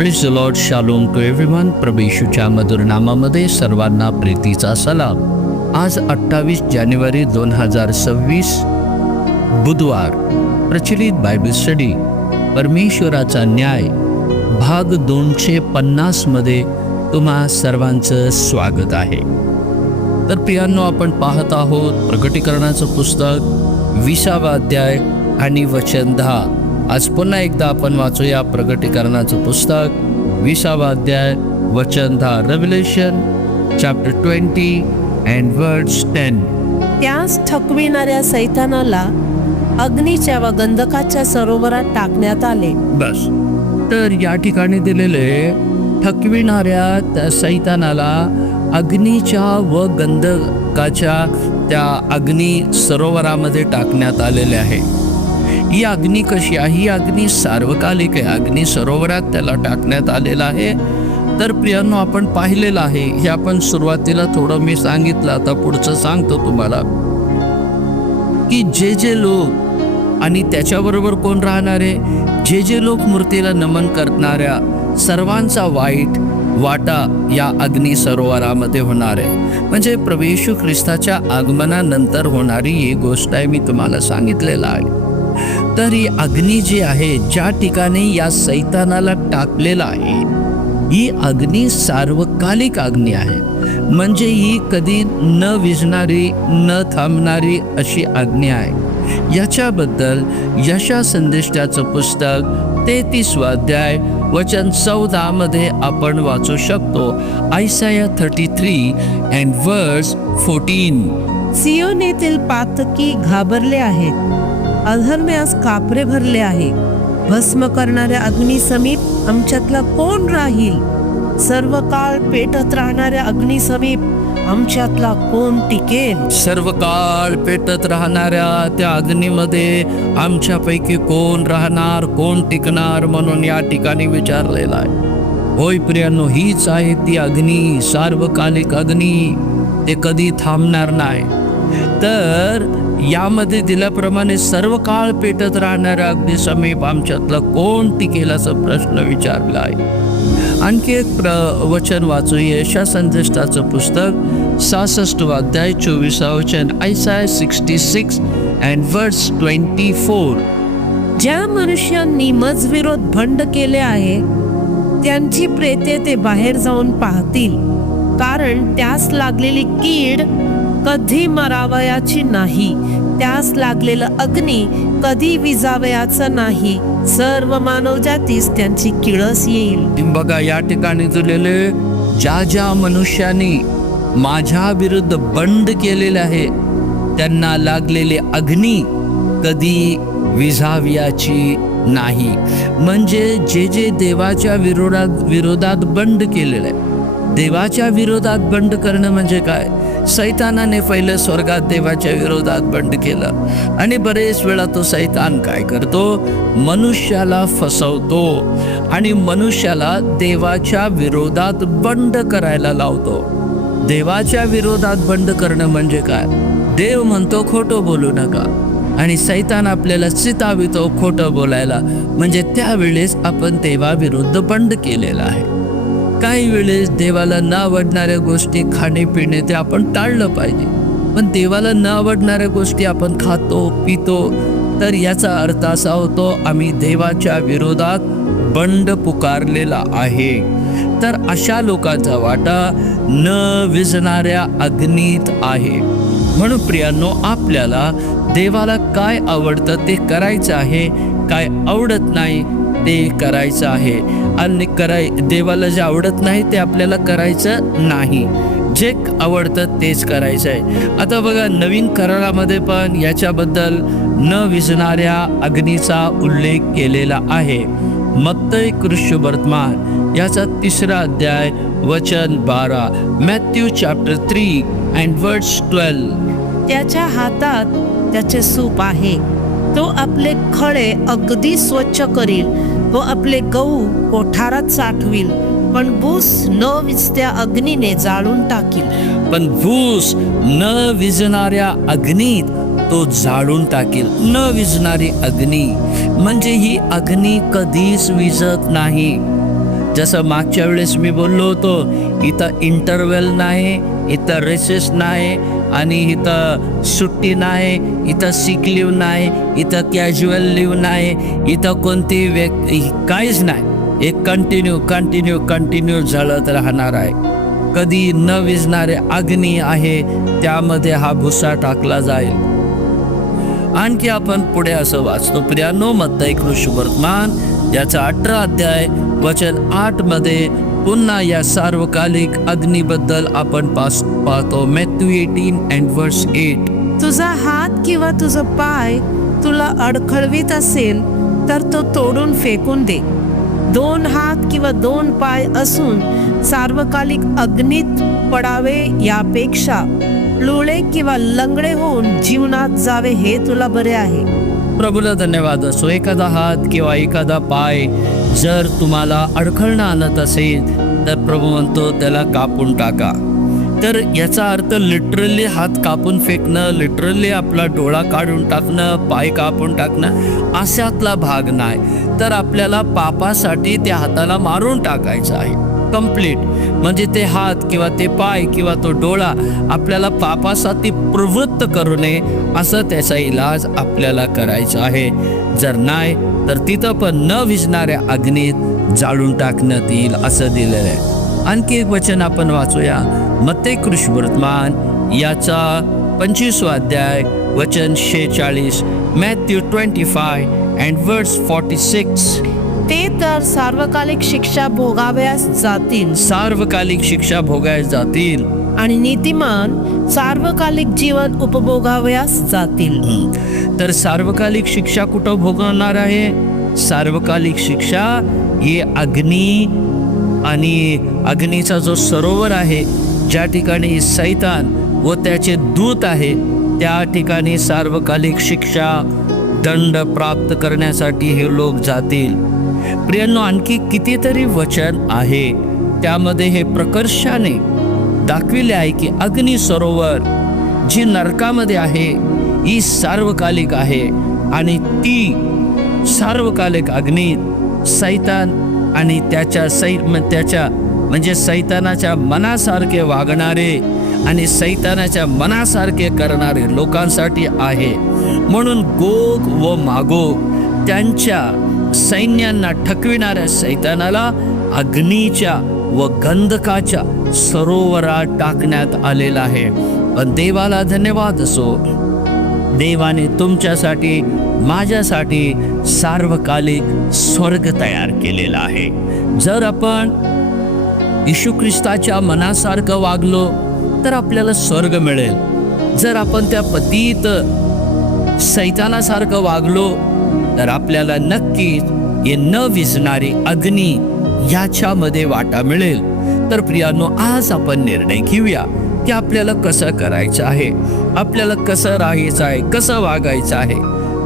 Praise the Lord, shalom to everyone. प्रभू येशूच्या मधुर नामामध्ये सर्वांना प्रीतीचा सलाम. आज 28 जानेवारी 2026 बुधवार. प्रचलित बायबल स्टडी परमेश्वराचा न्याय भाग 250 मध्ये तुम्हा सर्वांचं स्वागत आहे. तर प्रियांनो, आपण पाहत आहोत प्रकटीकरणाचं पुस्तक 20वा अध्याय आणि वचन 10. आज पुन्हा एकदा आपण वाचूया प्रकटीकरणाचं पुस्तक 20वा अध्याय वचन 10. Revelation chapter 20 and verse 10. त्यास थकविणाऱ्या सैतानाला अग्नीच्या व गंधकाच्या सरोवरात टाकण्यात आले. बस. तर या ठिकाणी दिलेले थकविणाऱ्या त्या सैतानाला अग्नीच्या व गंधकाच्या त्या अग्नी सरोवरामध्ये टाकण्यात आलेले आहे. ही अग्नी कशी आहे? ही अग्नी सार्वकालिक आहे. अग्नी सरोवरात त्याला टाकण्यात आलेला आहे. तर प्रियांनो, आपण पाहिलेलं आहे. हे आपण सुरुवातीला थोडं मी सांगितलं, आता पुढचं सांगतो तुम्हाला की जे लोक आणि त्याच्याबरोबर कोण राहणार आहे, जे लोक मूर्तीला नमन करणाऱ्या सर्वांचा वाईट वाटा या अग्नी सरोवरामध्ये होणार आहे. म्हणजे प्रभू येशू ख्रिस्ताच्या आगमनानंतर होणारी ही गोष्ट आहे, मी तुम्हाला सांगितलेलं आहे. तर ही अग्नी जी आहे, ज्या ठिकाणी या सैतानाला टाकलेला आहे, ही अग्नी सार्वकालिक अग्नी आहे. म्हणजे ही कधी न विझणारी न थांबणारी अशी अग्नी आहे. याच्याबद्दल यशा संदेशाचं पुस्तक 33 अध्याय वचन 14 मध्ये आपण वाचू शकतो. आयसाया 33 and verse 14. सियोन येथील पातकी घाबरले आहेत, अधर्म्यास कापरे भरले आहे. भस्म करणाऱ्या अग्नी समीप आमच्यातला कोण राहील? सर्व काळ पेटत राहणाऱ्या अग्नी समीप आमच्यातला कोण टिकेल? सर्व काळ पेटत राहणाऱ्या त्या अग्नीमध्ये आमच्यापैकी कोण राहणार, कोण टिकणार, म्हणून या ठिकाणी विचारलेला आहे. होय प्रियांनो, हीच आहे ती अग्नी, सार्वकालिक अग्नी. ते कधी थांबणार नाही. तर यामध्ये दिल्याप्रमाणे सर्व काळ पेटत राहणाऱ्या अग्नी समीप आमच्यातला कोण टिकेल असा प्रश्न विचारला आहे. आणखी एक वचन वाचू. यशा संदेशाचं पुस्तक 66 अध्याय 24 वचन. आयसाया 66 and verse 24. ज्या मनुष्यांनी मजविरोध भंड केले आहे, त्यांची प्रेते ते बाहेर जाऊन पाहतील, कारण त्यास लागलेली कीड कधी मरावयाची नाही, त्यास लागलेलं अग्नी कधी विजावयाचं नाही. सर्व मानवजातीस त्यांची किळस येईल. बघा, या ठिकाणी दिलेले ज्या मनुष्याने माझ्या विरुद्ध बंड केलेले आहे, त्यांना लागलेले अग्नी कधी विझावयाची नाही. म्हणजे जे देवाच्या विरोधात बंड केलेलं आहे. देवाच्या विरोधात बंड करणं म्हणजे काय? सैतानाने पहिलं स्वर्गात देवाच्या विरोधात बंड केलं, आणि बरेच वेळा तो सैतान काय करतो? मनुष्याला फसवतो आणि मनुष्याला देवाच्या विरोधात बंड करायला लावतो. देवाच्या विरोधात बंड करणं म्हणजे काय? देव म्हणतो खोटं बोलू नका, आणि सैतान आपल्याला चितावितो खोटं बोलायला. म्हणजे त्यावेळेस आपण देवाविरुद्ध बंड केलेला आहे. काही वेळेस देवाला न आवडणाऱ्या गोष्टी खाणे पिणे ते आपण टाळलं पाहिजे, पण देवाला न आवडणाऱ्या गोष्टी आपण खातो पितो, तर याचा अर्थ असा होतो आम्ही देवाच्या विरोधात बंड पुकारलेला आहे. तर अशा लोकांचा वाटा न विझणाऱ्या अग्नीत आहे. म्हणून प्रियांनो, आपल्याला देवाला काय आवडतं ते करायचं आहे, काय आवडत नाही ते करायचं आहे. आणि देवाला जे आवडत नाही ते आपल्याला करायचं नाही. जे आवडतं तेच करायचं आहे. आता बघा, नवीन करारामध्ये पण याच्याबद्दल न विझणाऱ्या अग्नीचा उल्लेख केलेला आहे. मत्तई कृष्ण वर्तमान याचा 3 अध्याय वचन 12. Matthew chapter 3 and verse 12. त्याच्या हातात त्याचे सूप आहे, तो आपले खळे अगदी स्वच्छ करील, तो आपले गहू कोठारात साठविल, पण भूस न विझत्या अग्नीने जाळून टाकील. पण भूस न विझणाऱ्या अग्नीत तो जाळून टाकेल. न विझणारी अग्नी म्हणजे ही अग्नी कधीच विझत नाही. जसं मागच्या वेळेस मी बोललो होतो, इथं इंटरव्हल नाही, इथं रेसेस नाही, आणि इथं सुट्टी नाही, इथं सिक लिव्ह नाही, इथं कॅज्युअल लिव्ह नाही, इथं कोणती काहीच नाही. एक कंटिन्यू जळत राहणार आहे. कधी न विझणारे अग्नी आहे, त्यामध्ये हा भुसा टाकला जाईल. आणखी आपण पुढे असं वाचतो, प्रियानो, मत्ती कृष्णवर्तमान याचा 18 अध्याय वचन 8 मध्ये पुन्हा या सार्वकालिक अग्नीबद्दल आपण पाहतो. Matthew 18 and verse 8. तुझा हात किंवा तुझा पाय तुला अडखळवीत असेल तर तो तोडून फेकून दे. 2 हात किंवा 2 पाय असून सार्वकालिक अग्नीत पडावे यापेक्षा लुळे किंवा लंगडे होऊन जीवनात जावे हे तुला बरे आहे. प्रभूला धन्यवाद असो. एखादा हात किंवा एखादा पाय जर तुम्हाला अडखळणं आणत असेल तर प्रभू म्हणतो त्याला कापून टाका. तर याचा अर्थ लिटरली हात कापून फेकणं, लिटरली आपला डोळा काढून टाकणं, पाय कापून टाकणं अशातला भाग नाही. तर आपल्याला पापासाठी त्या हाताला मारून टाकायचं आहे कंप्लीट. म्हणजे ते हात किंवा ते पाय किंवा तो डोळा आपल्याला पापासाठी प्रवृत्त करू नये, असं त्याचा इलाज आपल्याला करायचा आहे. जर नाही तर तिथं पण न विझणाऱ्या अग्नीत जाळून टाकण्यात येईल असं दिलेलं आहे. आणखी एक वचन आपण वाचूया, मत्ती कृष्णवर्तमान याचा 25 अध्याय वचन 46. Matthew 25 and verse 46. ते तर सार्वकालिक शिक्षा भोगाव्यास जातील, सार्वकालिक शिक्षा भोगायला जातील, आणि नीतिमान सार्वकालिक जीवन उपभोगाव्यास जातील. तर सार्वकालिक शिक्षा कुठं भोगवणार आहे? सार्वकालिक शिक्षा ही अग्नी आणि अग्नीचा जो सरोवर आहे, ज्या ठिकाणी सैतान व त्याचे दूत आहे, त्या ठिकाणी सार्वकालिक शिक्षा दंड प्राप्त करण्यासाठी हे लोक जातील. प्रियांनो, आणखी कितीतरी वचन आहे, त्यामध्ये हे प्रकर्षाने दाखविले आहे की अग्नी सरोवर जी नरकामध्ये आहे ही सार्वकालिक आहे, आणि ती सार्वकालिक अग्नीत सैतान आणि त्याच्या म्हणजे सैतानाच्या मनासारखे वागणारे आणि सैतानाच्या मनासारखे करणारे लोकांसाठी आहे. म्हणून गोग व मागोग त्यांच्या सैन्यांना ठकविणाऱ्या सैतानाला अग्नीच्या व गंधकाच्या सरोवरात टाकण्यात आलेला आहे. पण देवाला धन्यवाद असो, देवाने तुमच्यासाठी माझ्यासाठी सार्वकालिक स्वर्ग तयार केलेला आहे. जर आपण येशू ख्रिस्ताच्या मनासारखं वागलो तर आपल्याला स्वर्ग मिळेल. जर आपण त्या पतित सैतानासारखं वागलो तर आपल्याला नक्कीच हे न विझणारी अग्नी याच्यामध्ये वाटा मिळेल. तर प्रियानो, आज आपण निर्णय घेऊया की आपल्याला कसं करायचं आहे, आपल्याला कसं राहायचं आहे, कसं वागायचं आहे.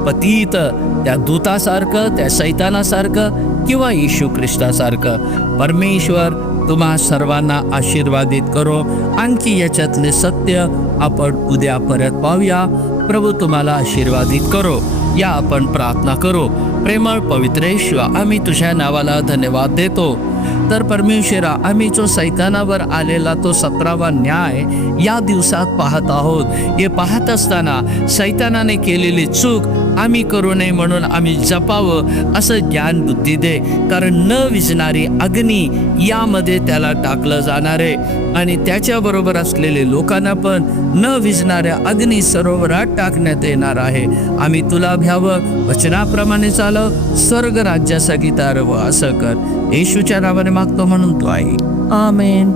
पतित त्या दूतासारखं, त्या सैतानासारखं किंवा येशू ख्रिस्तासारखं. परमेश्वर तुम्हा सर्वांना आशीर्वादित करो. आणखी याच्यातले सत्य आपण उद्या परत पाहूया. प्रभू तुम्हाला आशीर्वादित करो. या आपण प्रार्थना करू. प्रेमळ पवित्रेश्वर, आम्ही तुझ्या नावाला धन्यवाद देतो. तर परमेश्वरा, आम्ही जो सैतानावर आलेला तो 17वा न्याय या दिवसात पाहत आहोत. हे पाहत असताना सैतानाने केलेली चूक आम्ही करू नये म्हणून आम्ही जपावं असं ज्ञान बुद्धी दे. कारण न विझणारी अग्नी यामध्ये त्याला टाकलं जाणार आहे, आणि त्याच्याबरोबर असलेले लोकांना पण न विझणाऱ्या अग्नी सरोवरात टाकण्यात येणार आहे. आम्ही तुला भ्यावं, वचनाप्रमाणे चालव, स्वर्ग राज्यासाठी तारवं असं कर. येशूच्या नावाने मागतो म्हणून तो आहे. आमेन.